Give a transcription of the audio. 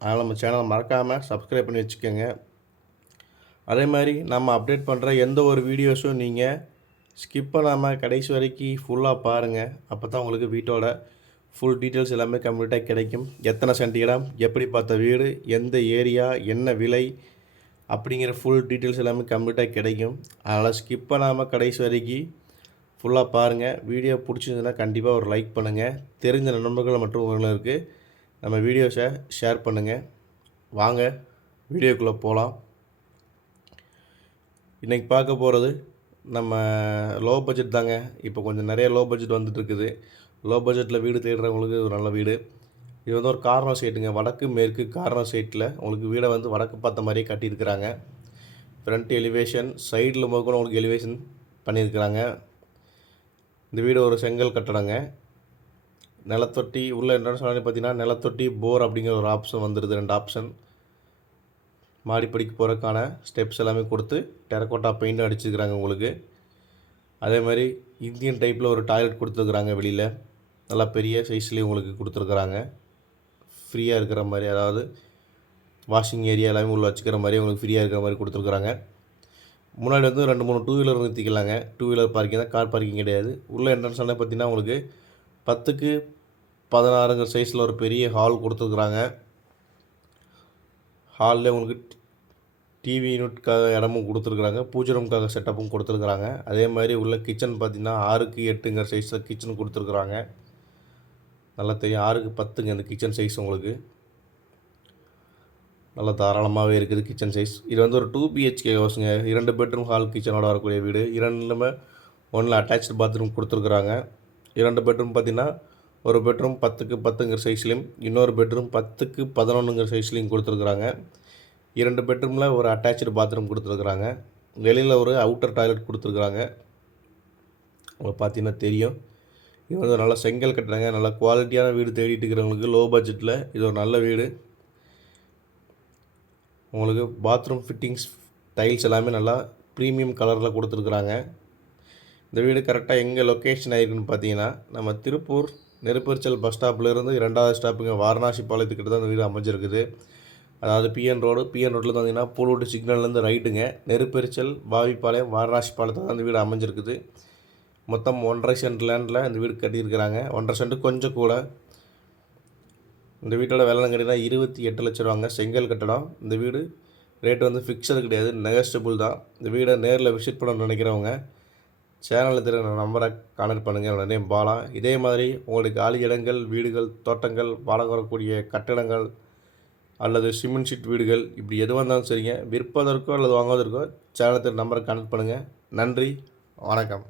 அதனால் நம்ம சேனலை மறக்காமல் சப்ஸ்கிரைப் பண்ணி வச்சுக்கோங்க. அதே மாதிரி நம்ம அப்டேட் பண்ணுற எந்த ஒரு வீடியோஸும் நீங்கள் ஸ்கிப் பண்ணாமல் கடைசி வரைக்கும் ஃபுல்லாக பாருங்கள் அப்போ தான் உங்களுக்கு வீட்டோட ஃபுல் டீட்டெயில்ஸ் எல்லாமே கம்ப்ளீட்டாக கிடைக்கும். எத்தனை சென்ட் இடம் எப்படி பார்த்த வீடு எந்த ஏரியா என்ன விலை அப்படிங்கிற ஃபுல் டீட்டெயில்ஸ் எல்லாமே கம்ப்ளீட்டாக கிடைக்கும். அதனால் ஸ்கிப் பண்ணாமல் கடைசி வரைக்கும் ஃபுல்லாக பாருங்கள் வீடியோ பிடிச்சிருந்ததுன்னா கண்டிப்பாக ஒரு லைக் பண்ணுங்கள் தெரிஞ்ச நண்பர்கள் மற்றும் உங்களுக்கு நம்ம வீடியோஸை ஷேர் பண்ணுங்கள் வாங்க வீடியோக்குள்ளே போகலாம். இன்றைக்கி பார்க்க போகிறது நம்ம லோ பட்ஜெட் தாங்க. இப்போ கொஞ்சம் நிறைய லோ பட்ஜெட் வந்துட்டுருக்குது லோ பட்ஜெட்டில் வீடு தேடுறவங்களுக்கு ஒரு நல்ல வீடு. இது வந்து ஒரு கார்னர் சைட்டுங்க வடக்கு மேற்கு கார்னர் சைட்டில் உங்களுக்கு வீடை வந்து வடக்கு பார்த்த மாதிரியே கட்டியிருக்கிறாங்க. ஃப்ரண்ட் எலிவேஷன் சைடில் முதல் உங்களுக்கு எலிவேஷன் பண்ணியிருக்கிறாங்க. இந்த வீடு ஒரு செங்கல் கட்டடங்க. நிலத்தொட்டி உள்ள என்னென்னு சொன்னாலும் பார்த்தீங்கன்னா நிலத்தொட்டி போர் அப்படிங்கிற ஒரு ஆப்ஷன் வந்துடுது ரெண்டு ஆப்ஷன் மாடிப்படிக்கு போகிறதுக்கான ஸ்டெப்ஸ் எல்லாமே கொடுத்து டெரக்கோட்டா பெயிண்ட் அடிச்சுக்கிறாங்க உங்களுக்கு. அதே மாதிரி இந்தியன் டைப்பில் ஒரு டாய்லெட் கொடுத்துருக்குறாங்க வெளியில். நல்லா பெரிய சைஸ்லேயும் உங்களுக்கு கொடுத்துருக்குறாங்க. ஃப்ரீயாக இருக்கிற மாதிரி அதாவது வாஷிங் ஏரியா எல்லாமே உள்ள வச்சுக்கிற மாதிரி உங்களுக்கு ஃப்ரீயாக இருக்கிற மாதிரி கொடுத்துருக்குறாங்க. முன்னாடி வந்து ரெண்டு மூணு டூ வீலர் நிறுத்திக்கலாங்க. டூ வீலர் பார்க்கிங் தான் கார் பார்க்கிங் கிடையாது. உள்ளே என்ட்ரன்ஸ் ஆனால் பார்த்தீங்கன்னா உங்களுக்கு பத்துக்கு பதினாறுங்கிற சைஸில் ஒரு பெரிய ஹால் கொடுத்துருக்குறாங்க. ஹாலில் உங்களுக்கு டிவி யூனிட்காக இடமும் கொடுத்துருக்குறாங்க. பூஜரம்காக செட்டப்பும் கொடுத்துருக்குறாங்க. அதே மாதிரி உள்ள கிச்சன் பார்த்திங்கன்னா ஆறுக்கு எட்டுங்கிற சைஸில் கிச்சன் கொடுத்துருக்குறாங்க. நல்லா தெரியும். ஆறுக்கு பத்துங்க இந்த கிச்சன் சைஸ் உங்களுக்கு. நல்லா தாராளமாகவே இருக்குது கிச்சன் சைஸ் இது வந்து ஒரு டூ பிஹெச்கே ஹவுஸுங்க இரண்டு பெட்ரூம் ஹால் கிச்சனோட வரக்கூடிய வீடு. இரண்டுமே ஒன்றில் அட்டாச்சு பாத்ரூம் கொடுத்துருக்குறாங்க. இரண்டு பெட்ரூம் பார்த்திங்கன்னா ஒரு பெட்ரூம் பத்துக்கு பத்துங்கிற சைஸ்லேயும் இன்னொரு பெட்ரூம் பத்துக்கு பதினொன்றுங்கிற சைஸ்லேயும் கொடுத்துருக்குறாங்க. இரண்டு பெட்ரூமில் ஒரு அட்டாச்சு பாத்ரூம் கொடுத்துருக்குறாங்க. வெளியில் ஒரு அவுட்டர் டாய்லெட் கொடுத்துருக்குறாங்க. உங்களுக்கு பார்த்தீங்கன்னா தெரியும். இது வந்து நல்லா செங்கல் கட்டுறாங்க. நல்லா குவாலிட்டியான வீடு தேடிட்டு இருக்கிறவங்களுக்கு லோ பட்ஜெட்டில் இது ஒரு நல்ல வீடு. உங்களுக்கு பாத்ரூம் ஃபிட்டிங்ஸ் டைல்ஸ் எல்லாமே நல்லா ப்ரீமியம் கலரில் கொடுத்துருக்குறாங்க. இந்த வீடு கரெக்டாக எங்கே லொக்கேஷன் ஆகிருக்குன்னு பார்த்தீங்கன்னா நம்ம திருப்பூர் நெருப்பரிச்சல் பஸ் ஸ்டாப்லேருந்து ரெண்டாவது ஸ்டாப்புங்க வாரணாசி பாளையத்துக்கிட்ட தான் இந்த வீடு அமைஞ்சிருக்குது. அதாவது பிஎன் ரோடு பிஎன் ரோட்டில் பார்த்தீங்கன்னா பூலோட்டு சிக்னல்லேருந்து ரைட்டுங்க நெருப்பெரிச்சல் பாவிப்பாளையம் வாரணாசி பாளையத்தில் தான் இந்த வீடு அமைஞ்சிருக்குது. மொத்தம் ஒன்றரை சென்ட் லேண்டில் இந்த வீடு கட்டியிருக்கிறாங்க. ஒன்றரை சென்ட்டு கொஞ்சம் கூட. இந்த வீட்டோட விலை கேட்டிங்கன்னா இருபத்தி எட்டு லட்ச ரூபாங்க. செங்கல் கட்டடம். இந்த வீடு ரேட் வந்து ஃபிக்ஸடு கிடையாது. நெகஸ்டபுள் தான். இந்த வீடை நேரில் விசிட் பண்ணணும்னு நினைக்கிறவங்க சேனலில் தெரியுற நம்பரை கனெக்ட் பண்ணுங்கள் என்னோட நேம் பாலா. இதே மாதிரி உங்களுக்கு காலி இடங்கள் வீடுகள் தோட்டங்கள் வாடகை வரக்கூடிய கட்டடங்கள் அல்லது சிமெண்ட் ஷீட் வீடுகள் இப்படி எதுவாக இருந்தாலும் சரிங்க. விற்பதற்கோ அல்லது வாங்குவதற்கோ சேனலத்தில் நம்பரை கனெக்ட் பண்ணுங்கள் நன்றி. வணக்கம்.